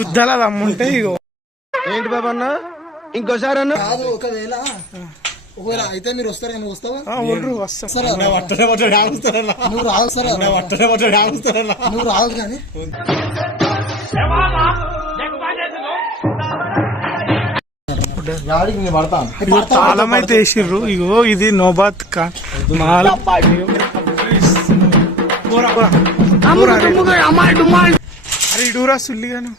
గుద్దల దమ్ముంటే ఇగో ఏంటి బాబా అన్న ఇంకోసారి అన్న కాదు. ఒకవేళ అయితే మీరు వస్తారు కానీ వస్తావా? నువ్వు రావు సరే, నువ్వు రావు కానీ తాళం అయితే వేసిర్రు. ఇగో ఇది నోబాత్ ఖాన్ మాల్. అరే ఇడూరా సుల్లిగాను.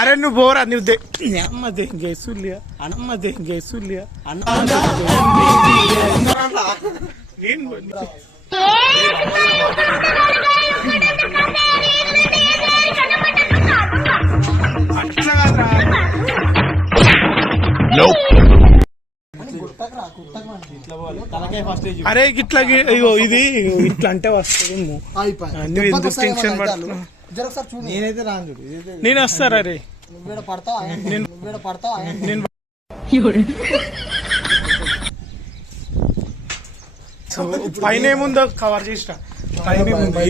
అరే నువ్వు బోరా నువ్వు అమ్మ దేంగే సుల్లియా అమ్మ దేంగే సుల్లియా అట్లా కాదురా. అరే ఇట్లా ఇగో ఇది ఇట్లా అంటే వస్తుంది. నువ్వు ఎందుకు టెన్షన్ పడుతున్నావు? నేనైతే రాను. నేను వస్తారా రే నేను పైన ఏముందో కవర్ చేసిన.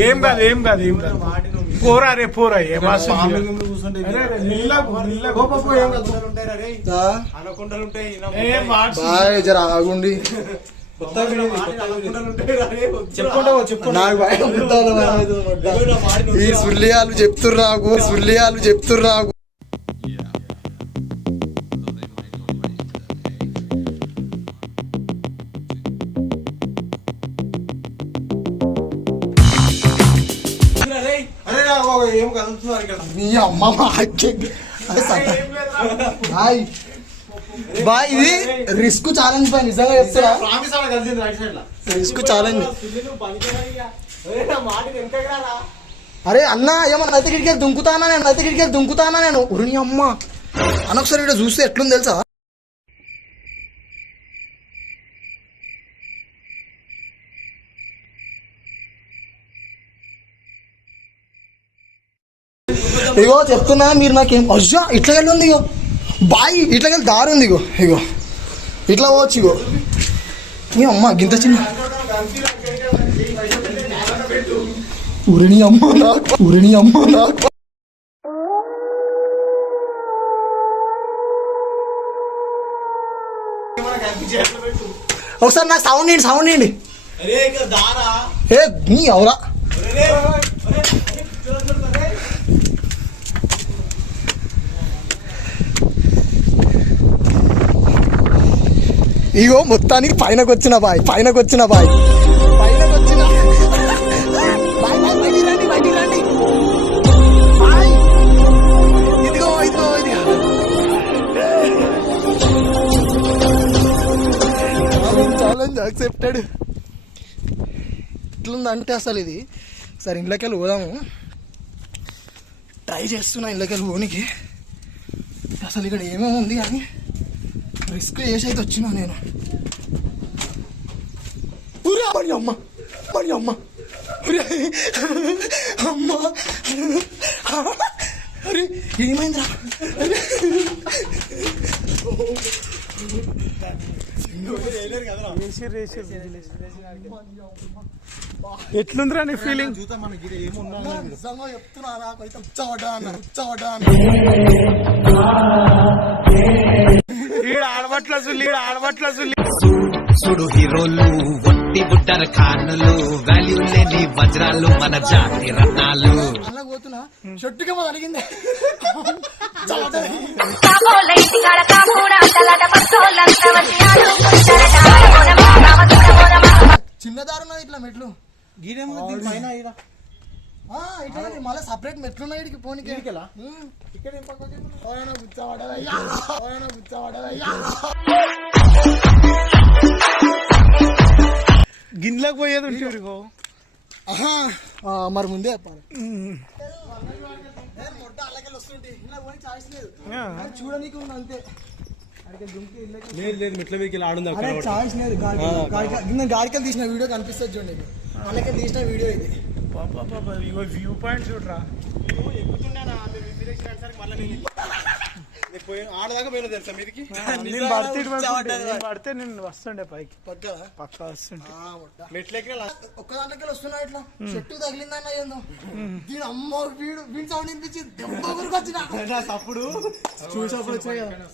ఏం కాదు ఏం కాదు ఏం కాదు. పోరా రే పోరా. ఆగుండి ఈ సుల్లియాలు చెప్తుర్రాకు. నీ అమ్మ బాయ్ ఇది రిస్క్ ఛాలెంజ్ బాయ్, నిజంగా చెప్తున్నా. Risk challenge. అరే అన్న ఏమన్నా నైతే గిడికి దుంకుతానా నేను ఉరిని అమ్మ అనొకసారి ఇక్కడ చూస్తే ఎట్లుంది తెలుసా? ఇగో చెప్తున్నా మీరు నాకేం అజ్జా ఇట్లా వెళ్ళి ఇగో బాయ్ ఇట్లా వెళ్ళి దారి ఉంది. ఇగో ఇగో ఇట్లా పోవచ్చు. ఇగో నీ అమ్మ గింత చిన్న ఉరిని అమ్మ నాకు ఒకసారి నాకు సౌండ్ ఏంటి ఏ నీ ఎవరా? ఇగో మొత్తానికి పైనకు వచ్చిన బాయ్ ఇదిగో ఛాలెంజ్ యాక్సెప్టెడ్. ఇట్లుందంటే అసలు ఇది సరే ఇంట్లోకి వెళ్ళి పోదాము. ట్రై చేస్తున్నా ఇంట్లోకి వెళ్ళి పోనీకి. అసలు ఇక్కడ ఏమేమి ఉంది కానీ రిస్క్ చేసి అయితే వచ్చినా నేను. అమ్మ అరే ఏమైందిరా? ఎట్లుందిరా నీ ఫీలింగ్? చెప్తున్నా నాకైతే ఉచ్చవడా ఆడబట్ల సుల్లి సుడు హీరోలు వట్టి బుట్టర ఖానులు వాల్యూ లేని వజ్రాలు మన జాతి రత్నాలు. అలా పోతున్నా షొట్టుగా మా అడిగింది చిన్నదారున్నా ఇట్లా మెట్లు ఇట్లా మళ్ళీ సపరేట్ మెట్లున్నాయి ఇడికి పోనీకి. ఇక్కడ గిన్నెలకు పోయేది ఉంటుంది. మరి ముందే చెప్పాలి. చూడనీకు అంతే లేదు మెట్ల మీకు ఆడుంది. చాయిస్ లేదు. గాడికలు తీసిన వీడియో కనిపిస్తుంది చూడండి. అలాగే తీసిన వీడియో ఇది. వ్యూ పాయింట్ చూడరా. ఆడదాకా పోయినా తెలుసా మీదికి నేను పడితే నేను వస్తుండే పైకి పక్క వస్తుండే మెట్లెక్కి ఒక్క దాంట్లోకి వస్తున్నా ఇట్లా చెట్టు తగిలిందన్న ఏందో దీని అమ్మ వీడు సౌండ్ వినిపించి దెబ్బ గురికి వచ్చిన అప్పుడు చూసినప్పుడు వచ్చాయి కదా